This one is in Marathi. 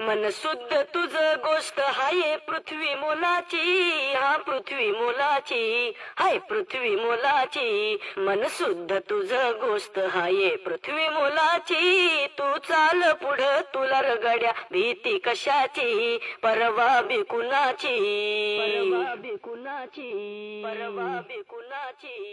मन शुद्ध तुझ गोष्ट हाय पृथ्वी मोलाची, हा पृथ्वी मोलाची, हाय पृथ्वी मोलाची. मन शुद्ध तुझ गोष्ट हाय पृथ्वी मोलाची. तू चाल पुढ तुला रगड्या भीती कशाची, परवा बिकुनाची, परवा बिकुनाची, परवा बिकुनाची.